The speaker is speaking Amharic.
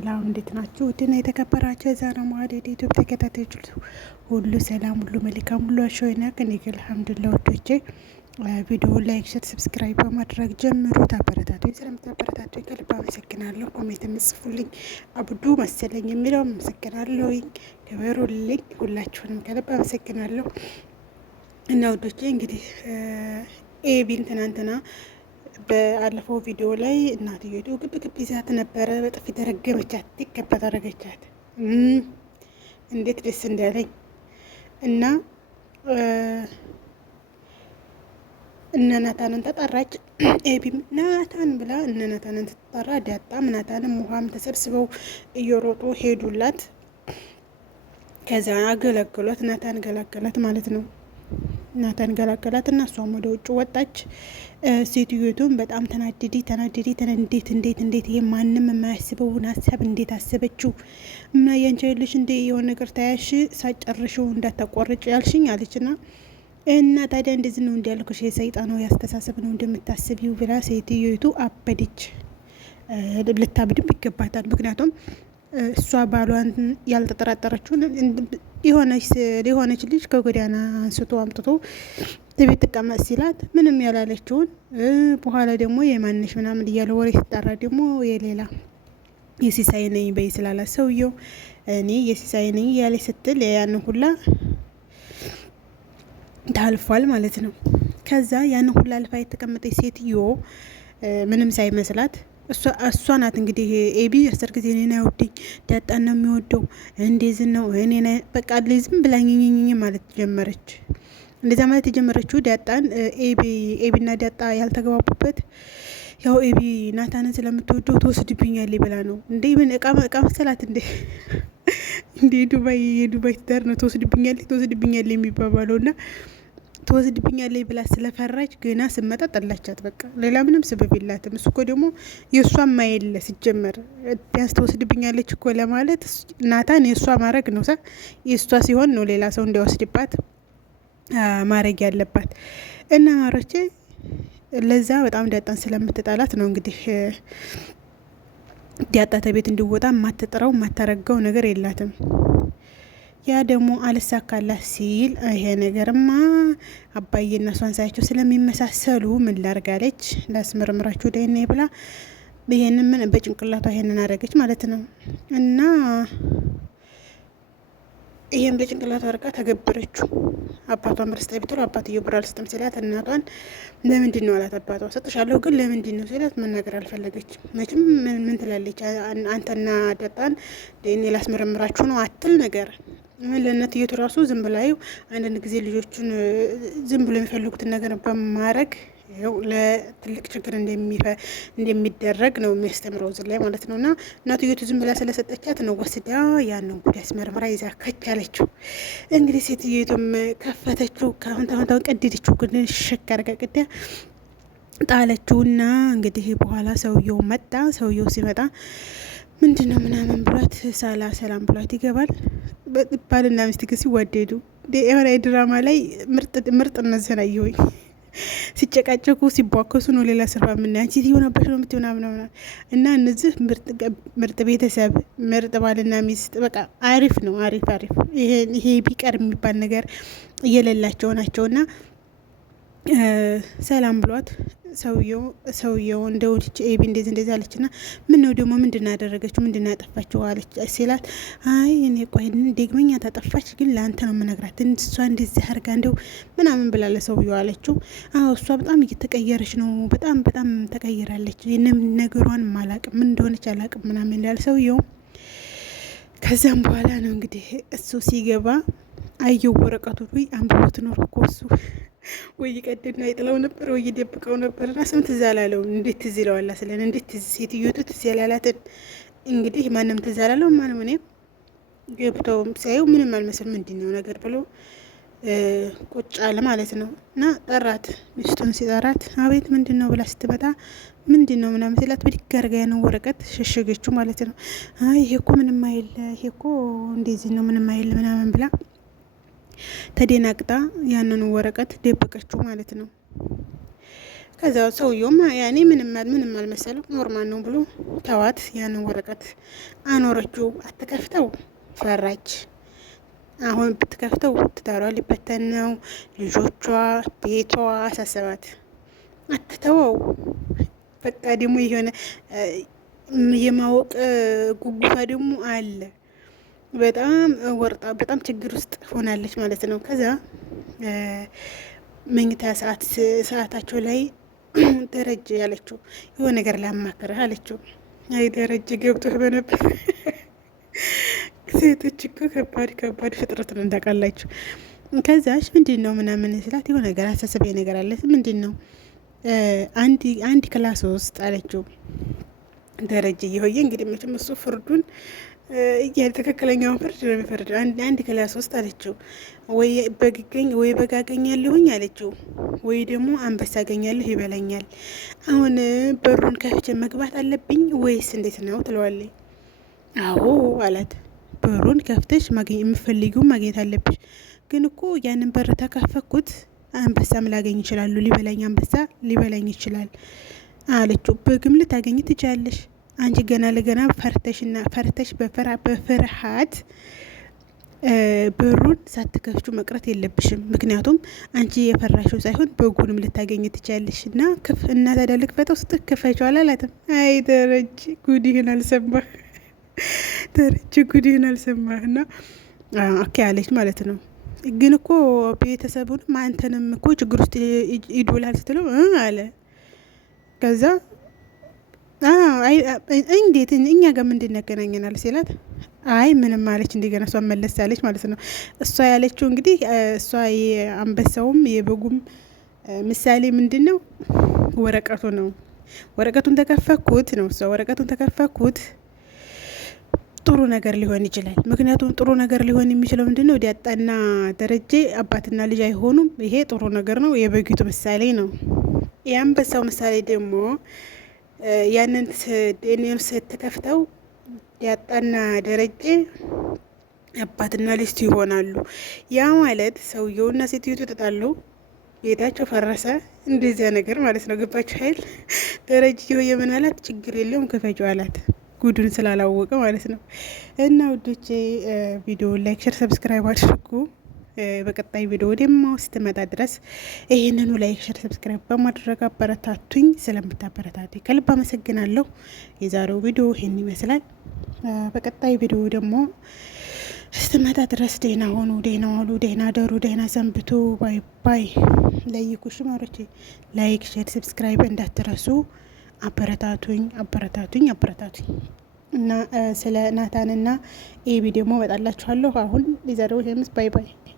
ሰላም እንዴት ናችሁ? ውድና የተከበራችሁ የዛሬ ማዕድ ዩቲዩብ ተከታታዮች ሁሉ ሰላም፣ ሁሉ መልካም፣ ሁሉ አሸወና ከኔ ጋር አልሐምዱሊላህ። ወዶቼ ቪዲዮ ላይክ፣ ሼር፣ ሰብስክራይብ በማድረግ ጀምሩት። አበረታቱኝ። ስለምታበረታቱኝ ከልብ አመሰግናለሁ። ኮሜንት የምጽፉልኝ አብዱ መሰለኝ የሚለው አመሰግናለሁኝ። ክበሩልኝ። ሁላችሁንም ከልብ አመሰግናለሁ። እና ወዶቼ እንግዲህ ኤቢን ትናንትና በአለፈው ቪዲዮ ላይ እናትየቱ ግብ ግብ ይዛት ነበረ። በጥፊ ተረገመቻት፣ ይከበት አደረገቻት። እንዴት ደስ እንዳለኝ እና እነ ናታንን ተጠራች። ኤቢም ናታን ብላ እነ ናታንን ተጠራ። ዳጣም ናታንም ውሃም ተሰብስበው እየሮጡ ሄዱላት። ከዛ አገለገሏት። ናታን ገላገላት ማለት ነው። ናታን ገላገላት እና እሷም ወደ ውጭ ወጣች። ሴትዮቱም በጣም ተናድዲ እንዴት ይሄ ማንም የማያስበውን ሀሳብ እንዴት አሰበችው? እና ያንቺ ልጅ እንደ የሆነ ነገር ታያሽ ሳጨርሽው እንዳታቋርጭ ያልሽኝ አለችና እና ታዲያ እንደዚህ ነው እንዲያልኩሽ የሰይጣናዊ አስተሳሰብ ነው እንደምታስቢው ብላ ሴትዮቱ አበደች። ልታብድም ይገባታል። ምክንያቱም እሷ ባሏን ያልተጠራጠረችውን የሆነች ልጅ ከጎዳና አንስቶ አምጥቶ ቤት ተቀመጥ ሲላት ምንም ያላለችውን በኋላ ደግሞ የማንሽ ምናምን እያለ ወሬ ሲጠራ ደግሞ የሌላ የሲሳይ ነኝ በይ ስላላት ሰውየው እኔ የሲሳይ ነኝ እያለ ስትል ያን ሁላ ታልፏል ማለት ነው። ከዛ ያን ሁላ አልፋ የተቀመጠች ሴትዮ ምንም ሳይመስላት እሷ ናት እንግዲህ ኤቢ 10 ጊዜ እኔን አይወደኝ ዳጣን ነው የሚወደው እንደዚህ ነው እኔ በቃ ዝም ብላኝኝኝ ማለት ጀመረች። እንደዛ ማለት የጀመረችው ዳጣን ኤቢና ዳጣ ያልተግባቡበት ያው ኤቢ ናታንን ስለምትወደው ትወስድብኛለች ብላ ነው። እንዴ ምን እቃ መሰላት እንዴ? እንዴ የዱባይ ትዳር ነው ትወስድብኛለች የሚባባለው እና ትወስድብኛለች ብላ ስለፈራች ገና ስመጣ ጠላቻት። በቃ ሌላ ምንም ስበብ የላትም። እሱ እኮ ደግሞ የእሷም ማየለ ሲጀመር ቢያንስ ትወስድብኛለች እኮ ለማለት ናታን የእሷ ማድረግ ነው። የእሷ ሲሆን ነው ሌላ ሰው እንዲወስድባት ማድረግ ያለባት። እና ማሮቼ ለዛ በጣም ዳጣን ስለምትጣላት ነው እንግዲህ ዳጣ ተቤት እንዲወጣ የማትጥረው የማታረገው ነገር የላትም። ያ ደግሞ አልሳካላት ሲል ይሄ ነገርማ አባዬና እሷን ሳያቸው ስለሚመሳሰሉ ምን ላርጋለች ላስመረምራችሁ ደህና ብላ ይሄንን ምን በጭንቅላቷ ይሄንን አረገች ማለት ነው። እና ይሄን በጭንቅላቷ አርጋ ተገበረችው። አባቷን ብር ስጠኝ ብትለው አባትየው ብር አልሰጥም ሲላት እናቷን ለምንድን ነው አላት። አባቷ ሰጥሻለሁ ግን ለምንድን ነው ሲላት መናገር አልፈለገችም። መቼም ምን ትላለች? አንተና ዳጣን እኔ ላስመረምራችሁ ነው አትል ነገር ምን ለእናትየቱ ራሱ ዝም ብላዩ አንዳንድ ጊዜ ልጆቹን ዝም ብሎ የሚፈልጉትን ነገር በማድረግ ያው ለትልቅ ችግር እንደሚደረግ ነው የሚያስተምረው እዚህ ላይ ማለት ነው። እና እናትየቱ ዝም ብላ ስለሰጠቻት ነው ወስዳ ያንን ጉዳይ አስመርምራ ይዛ ከቻለችው። እንግዲህ ሴትዮቱም ከፈተችው ካሁን ቀደደችው ግን ሸካር ቀዳ ጣለችውና እንግዲህ በኋላ ሰውየው መጣ። ሰውየው ሲመጣ ምንድነው ምናምን ብሏት ሰላም ብሏት ይገባል። ባልና ሚስት ግን ሲዋደዱ የሆነ ድራማ ላይ ምርጥ እነዚህን አየሁኝ። ሲጨቃጨቁ ሲቧከሱ ነው ሌላ ስራ ምናያንቺ ሲሆናበሽ ነው ምናምን እና እነዚህ ምርጥ ቤተሰብ ምርጥ ባልና ሚስት በቃ አሪፍ ነው። አሪፍ ይሄ ቢቀር የሚባል ነገር እየሌላቸው ናቸውና ሰላም ብሏት ሰውየው እንደውልች ኤቢ እንደዚህ አለችና ምን ነው ደግሞ ምንድን ያደረገችው ምንድን ያጠፋችው አለች ሲላት አይ እኔ ቆይ ደግመኛ ታጠፋች ግን ለአንተ ነው የምነግራት እሷ እንደዚህ አርጋ እንደው ምናምን ብላ ለሰውየው አለችው። አዎ እሷ በጣም እየተቀየረች ነው በጣም ተቀይራለች ነገሯን አላቅም ምን እንደሆነች አላቅም ምናምን እንዳለ ሰውየው። ከዛም በኋላ ነው እንግዲህ እሱ ሲገባ አየው ወረቀቱ ወይ አንብቦት ኖሮ እኮ እሱ ወይ ቀደድ ነው አይጥለው ነበር ወይ ይደብቀው ነበር። እና ስም ትዝ አላለው እንዴት ትዝ ይለዋል ስለነ እንዴት ትዝ ሴትዮቱ ትዝ ያላላትን እንግዲህ ማንም ትዝ አላለው ማንም እኔም ገብተው ሳይው ምንም አልመስል ምንድነው ነገር ብሎ ቁጭ አለ ማለት ነው። እና ጠራት ሚስቱን ሲጠራት አቤት ምንድነው ብላ ስትመጣ ምንድነው ምናምን ሲላት ብድግ አድርጋ ያንን ወረቀት ሸሸገችው ማለት ነው። አይ ይሄ እኮ ምንም አይል ይሄ እኮ እንደዚህ ነው ምንም አይል ምናምን ብላ ተደናቅጣ ያንን ወረቀት ደበቀችው ማለት ነው። ከዛ ሰውየውም ያኔ ምንም አልመሰለው ኖርማል ነው ብሎ ተዋት። ያንን ወረቀት አኖረችው። አትከፍተው ፈራች። አሁን ብትከፍተው ትዳሯ ሊበተን ነው፣ ልጆቿ፣ ቤቷ አሳሰባት። አትተወው በቃ ደግሞ የሆነ የማወቅ ጉጉቷ ደግሞ አለ። በጣም ወርጣ በጣም ችግር ውስጥ ሆናለች ማለት ነው። ከዛ መኝታ ሰዓታቸው ላይ ደረጀ ያለችው የሆነ ነገር ላማክርህ አለችው። አይ ደረጀ ገብቶህ በነበር ሴቶች እኮ ከባድ ፍጥረት ነው እንዳውቃላችሁ። ከዛሽ ምንድን ነው ምናምን ስላት የሆነ ነገር አሳሰበኝ ነገር አለ። ምንድን ነው? አንድ ክላስ ውስጥ አለችው። ደረጀ እየሆየ እንግዲህ መቼም እሱ ፍርዱን ትክክለኛውን ፍርድ ነው የሚፈርድ። አንድ ክላስ ውስጥ አለችው ወይ በግ አገኛለሁኝ አለችው፣ ወይ ደግሞ አንበሳ አገኛለሁ ይበላኛል። አሁን በሩን ከፍቼ መግባት አለብኝ ወይስ እንዴት ነው ትለዋለች። አዎ አላት። በሩን ከፍተሽ የምፈልጊው ማግኘት አለብሽ። ግን እኮ ያንን በር ተከፈኩት አንበሳም ላገኝ ይችላሉ፣ አንበሳ ሊበላኝ ይችላል አለችው። በግም ልታገኝ ትችላለሽ። አንቺ ገና ለገና ፈርተሽ በፍርሃት በሩን ሳትከፍቹ መቅረት የለብሽም። ምክንያቱም አንቺ የፈራሽው ሳይሆን በጉንም ልታገኝ ትችላለሽ። እና ታዲያ ልክፈተው ስትል ክፈችው አላላትም። አይ ደረጀ ጉድህን አልሰማህ፣ ደረጀ ጉድህን አልሰማህ። እና ኦኬ አለች ማለት ነው። ግን እኮ ቤተሰቡንም አንተንም እኮ ችግር ውስጥ ይዶላል ስትለው አለ። ከዛ እንዴት እኛ ጋር ምንድን ያገናኘናል ሲላት አይ ምንም አለች። እንደገና እሷ መለስ ያለች ማለት ነው። እሷ ያለችው እንግዲህ እሷ የአንበሳውም የበጉም ምሳሌ ምንድን ነው? ወረቀቱ ነው። ወረቀቱን ተከፈኩት ነው። እሷ ወረቀቱን ተከፈኩት ጥሩ ነገር ሊሆን ይችላል። ምክንያቱም ጥሩ ነገር ሊሆን የሚችለው ምንድን ነው? ዳጣና ደረጀ አባትና ልጅ አይሆኑም። ይሄ ጥሩ ነገር ነው። የበጊቱ ምሳሌ ነው። የአንበሳው ምሳሌ ደግሞ ያንን ዴኔን ስትከፍተው ዳጣና ደረጀ አባትና ልጅ ይሆናሉ። ያ ማለት ሰውየውና ሴትዮቱ ተጣሉ፣ ቤታቸው ፈረሰ። እንደዚያ ነገር ማለት ነው። ገባችሁ ኃይል ደረጀ የምን አላት? ችግር የለውም ክፈችው አላት። ጉዱን ስላላወቀ ማለት ነው። እና ውዶቼ ቪዲዮ ላይክ፣ ሸር፣ ሰብስክራይብ አድርጉ። በቀጣይ ቪዲዮ ደግሞ ስትመጣ ድረስ ይህንኑ ላይክ፣ ሸር፣ ሰብስክራይብ በማድረግ አበረታቱኝ። ስለምታበረታቱኝ ከልብ አመሰግናለሁ። የዛሬው ቪዲዮ ይህን ይመስላል። በቀጣይ ቪዲዮ ደግሞ ስትመጣ ድረስ ደህና ሆኑ፣ ደህና ዋሉ፣ ደህና ደሩ፣ ደህና ሰንብቱ። ባይ ባይ። ለይኩሽ ማሮቼ ላይክ፣ ሸር፣ ሰብስክራይብ እንዳትረሱ። አበረታቱኝ። እና ስለ ናታንና ኤቢ ደግሞ እመጣላችኋለሁ። አሁን የዛሬው ባይ ባይ።